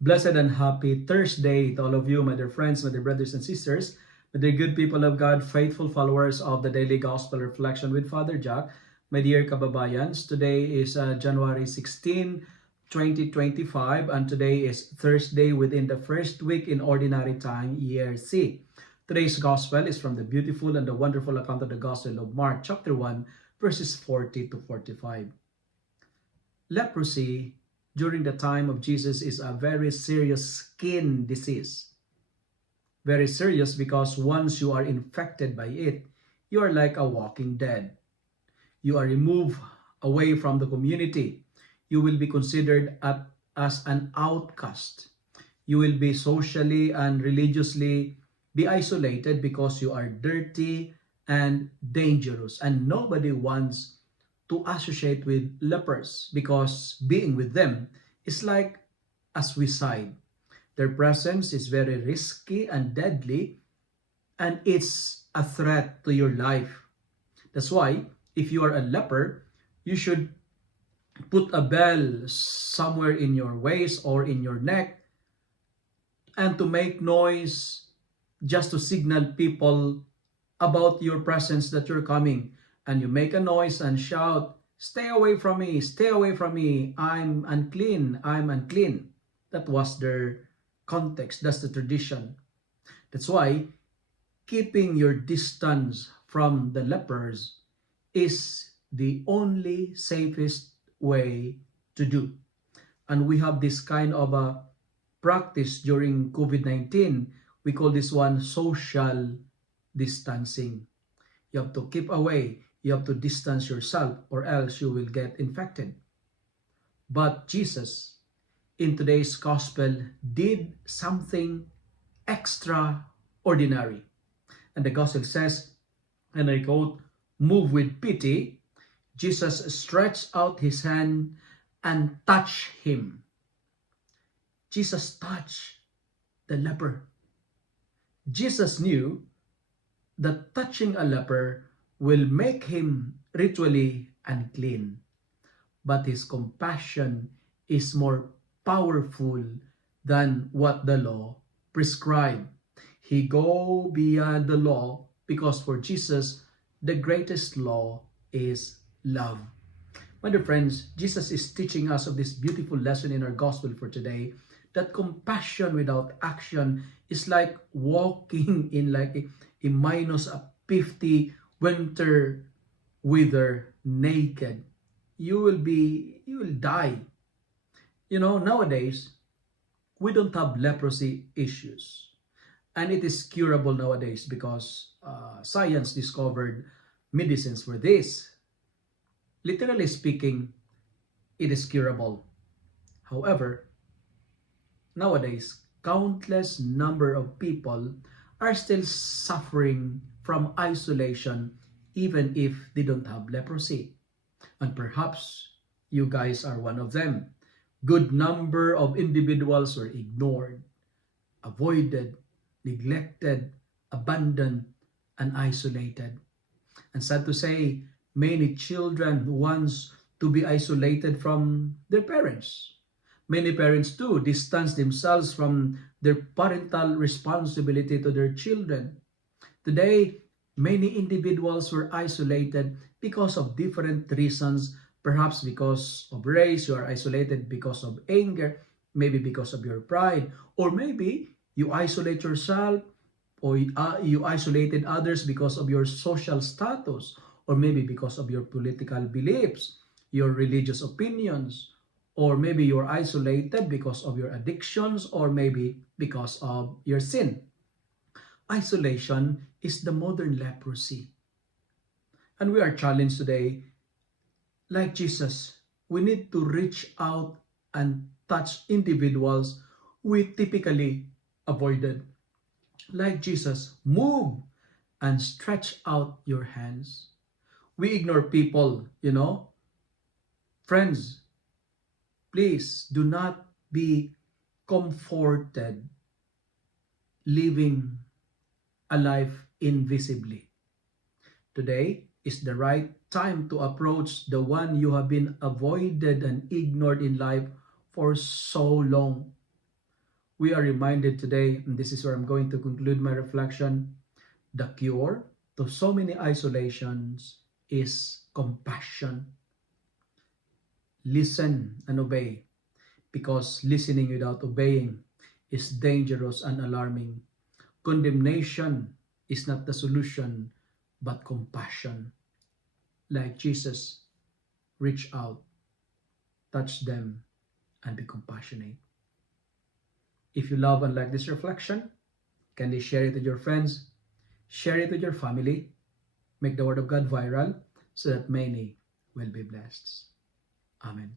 Blessed and happy Thursday to all of you, my dear friends, my dear brothers and sisters, my dear good people of God, faithful followers of the Daily Gospel Reflection with Father Jack, my dear kababayans. Today is January 16, 2025, and today is Thursday within the first week in Ordinary Time, Year C. Today's Gospel is from the beautiful and the wonderful account of the Gospel of Mark, chapter 1, verses 40 to 45. Leprosy during the time of Jesus is a very serious skin disease. Very serious because once you are infected by it, you are like a walking dead. You are removed away from the community. You will be considered as an outcast. You will be socially and religiously be isolated because you are dirty and dangerous, and nobody wants to associate with lepers because being with them is like a suicide. Their presence is very risky and deadly, and it's a threat to your life. That's why if you are a leper, you should put a bell somewhere in your waist or in your neck and to make noise just to signal people about your presence that you're coming. And you make a noise and shout, "Stay away from me, stay away from me, I'm unclean, I'm unclean." That was their context, that's the tradition. That's why keeping your distance from the lepers is the only safest way to do. And we have this kind of a practice during COVID-19. We call this one social distancing. You have to keep away. You have to distance yourself or else you will get infected. But Jesus, in today's gospel, did something extraordinary. And the gospel says, and I quote, "Moved with pity, Jesus stretched out his hand and touched him." Jesus touched the leper. Jesus knew that touching a leper will make him ritually unclean. But his compassion is more powerful than what the law prescribed. He go beyond the law because for Jesus, the greatest law is love. My dear friends, Jesus is teaching us of this beautiful lesson in our gospel for today, that compassion without action is like walking in like a minus 50 winter weather naked. You will die. You know, nowadays, we don't have leprosy issues. And it is curable nowadays because science discovered medicines for this. Literally speaking, it is curable. However, nowadays, countless number of people are still suffering from isolation even if they don't have leprosy. And perhaps you guys are one of them. Good number of individuals were ignored, avoided, neglected, abandoned, and isolated. And sad to say, many children wants to be isolated from their parents. Many parents too distance themselves from their parental responsibility to their children. Today, many individuals were isolated because of different reasons. Perhaps because of race, you are isolated because of anger, maybe because of your pride, or maybe you isolate yourself or you isolated others because of your social status, or maybe because of your political beliefs, your religious opinions, or maybe you're isolated because of your addictions, or maybe because of your sin. Isolation is the modern leprosy. And we are challenged today, like Jesus, we need to reach out and touch individuals we typically avoided. Like Jesus, move and stretch out your hands. We ignore people, you know. Friends, please do not be comforted living a life invisibly. Today is the right time to approach the one you have been avoided and ignored in life for so long. we are reminded today, and this is where I'm going to conclude my reflection, the cure to so many isolations is compassion. Listen and obey, because listening without obeying is dangerous and alarming. Condemnation is not the solution, but compassion. Like Jesus, reach out, touch them, and be compassionate. If you love and like this reflection, kindly share it with your friends, share it with your family, make the Word of God viral so that many will be blessed. Amen.